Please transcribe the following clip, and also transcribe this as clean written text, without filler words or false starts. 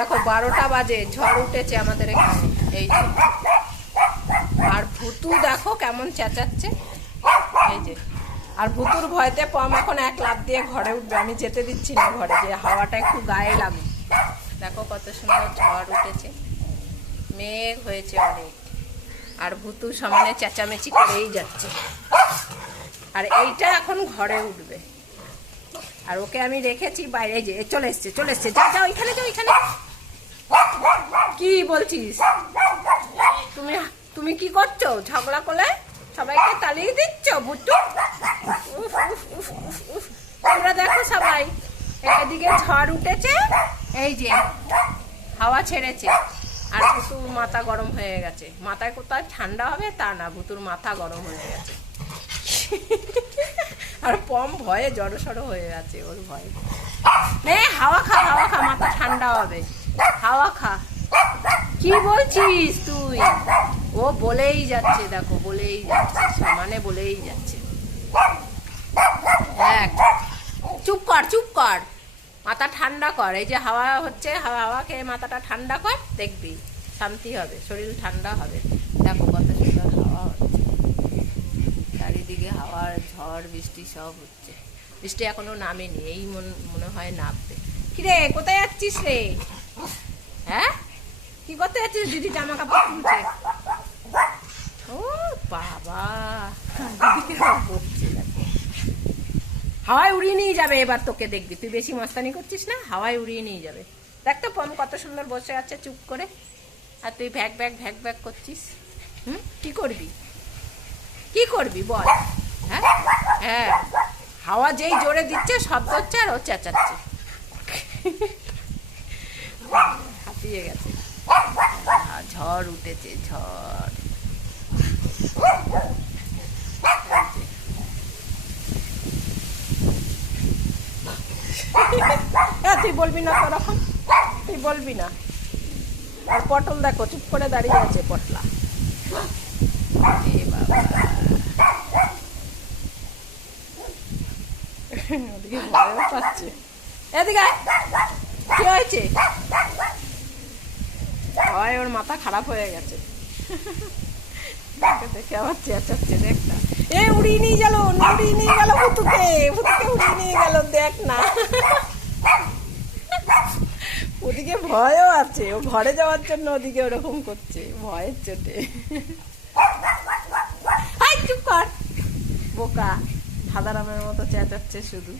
দেখো 12টা বাজে, ঝড় উঠেছে আমাদের এখানে। এই যে, আর ভুতু দেখো কেমন চেঁচাচ্ছে। এই যে, আর ভুতুর ভয়তে পম এখন এক লাফ দিয়ে ঘরে উঠবে। আমি যেতে দিচ্ছি না ঘরে, যে হাওয়াটা একটু গায়ে লাগুক। দেখো কত সুন্দর ঝড় উঠেছে, মেঘ হয়েছে অনেক, আর ভুতু সামনে চেঁচামেচি করেই যাচ্ছে। আর এইটা এখন ঘরে উঠবে, আর ওকে আমি রেখেছি বাইরে। যে চলে এসছে, চলে এসছে, যা যা ওইখানে, যা ওইখানে। কি বলছিস তুমি? তুমি কি করছো? ঝগড়া করলে সবাইকে তালিয়ে দিচ্ছ বুটু। তোমরা দেখো সবাই, এদিকে ঝড় উঠেছে, এই যে হাওয়া ছেড়েছে, আর ভুতুর মাথা গরম হয়ে গেছে। মাথায় কোথায় ঠান্ডা হবে তা না, ভুতুর মাথা গরম হয়ে গেছে। আর পম ভয়ে জড়সড় হয়ে গেছে, ওর ভয়ে। নে হাওয়া খা, হাওয়া খা, মাথা ঠান্ডা হবে, হাওয়া খা। কি বলছিস তুই? ও বলেই যাচ্ছে, দেখো বলেই যাচ্ছে, সমানে বলেই যাচ্ছে। দেখ, চুপ কর, চুপ কর, মাথা ঠান্ডা কর। এই যে হাওয়া হচ্ছে, হাওয়া খেয়ে মাথাটা ঠান্ডা কর, দেখবি শান্তি হবে, শরীর ঠান্ডা হবে। দেখো কত সুন্দর হাওয়া হচ্ছে, চারিদিকে হাওয়ার ঝড় বৃষ্টি সব হচ্ছে। বৃষ্টি এখনো নামেনি, এই মনে হয় নামবে। কিরে কোথায় যাচ্ছিস রে? হ্যাঁ, কি করতে যাচ্ছিস? দিদি জামা কাপড় খুলছে। ও বাবা, দিদিকে বকছে। দেখো হাওয়ায় উড়িয়ে নিয়ে যাবে এবার তোকে, দেখবি তুই বেশি মস্তানি করছিস না, হাওয়ায় উড়িয়ে নিয়ে যাবে। দেখ তো পম কত সুন্দর বসে আছে চুপ করে, আর তুই ভ্যাক ভ্যাক ভ্যাক ভ্যাক করছিস। কি করবি, কি করবি বল? হ্যাঁ হ্যাঁ, হাওয়া যেই জোরে দিচ্ছে শব্দ হচ্ছে, আর ও চেঁচাচ্ছে। হাঁপিয়ে গেছে, ঝড় উঠেছে, ঝড়। তুই বলবি না তোরকম, তুই বলবি না। আর পটল দেখো চুপ করে দাঁড়িয়ে আছে, পটলা। ওদিকে ভয়ও পাচ্ছে। এদিকে কি হয়েছে? হয় ওর মাথা খারাপ হয়ে গেছে, দেখে আবার চেঁচাচ্ছে। দেখ না, এ উড়িয়ে নিয়ে গেল, উড়িয়ে নিয়ে গেল ভুতুকে, ভুতুকে উড়িয়ে নিয়ে গেল। দেখ না, ওদিকে ভয়ও আছে, ও ঘরে যাওয়ার জন্য ওদিকে ওরকম করছে, ভয়ের চোটে। চুপ কর বোকা, সাদা রামের মতো চেঁচাচ্ছে শুধু।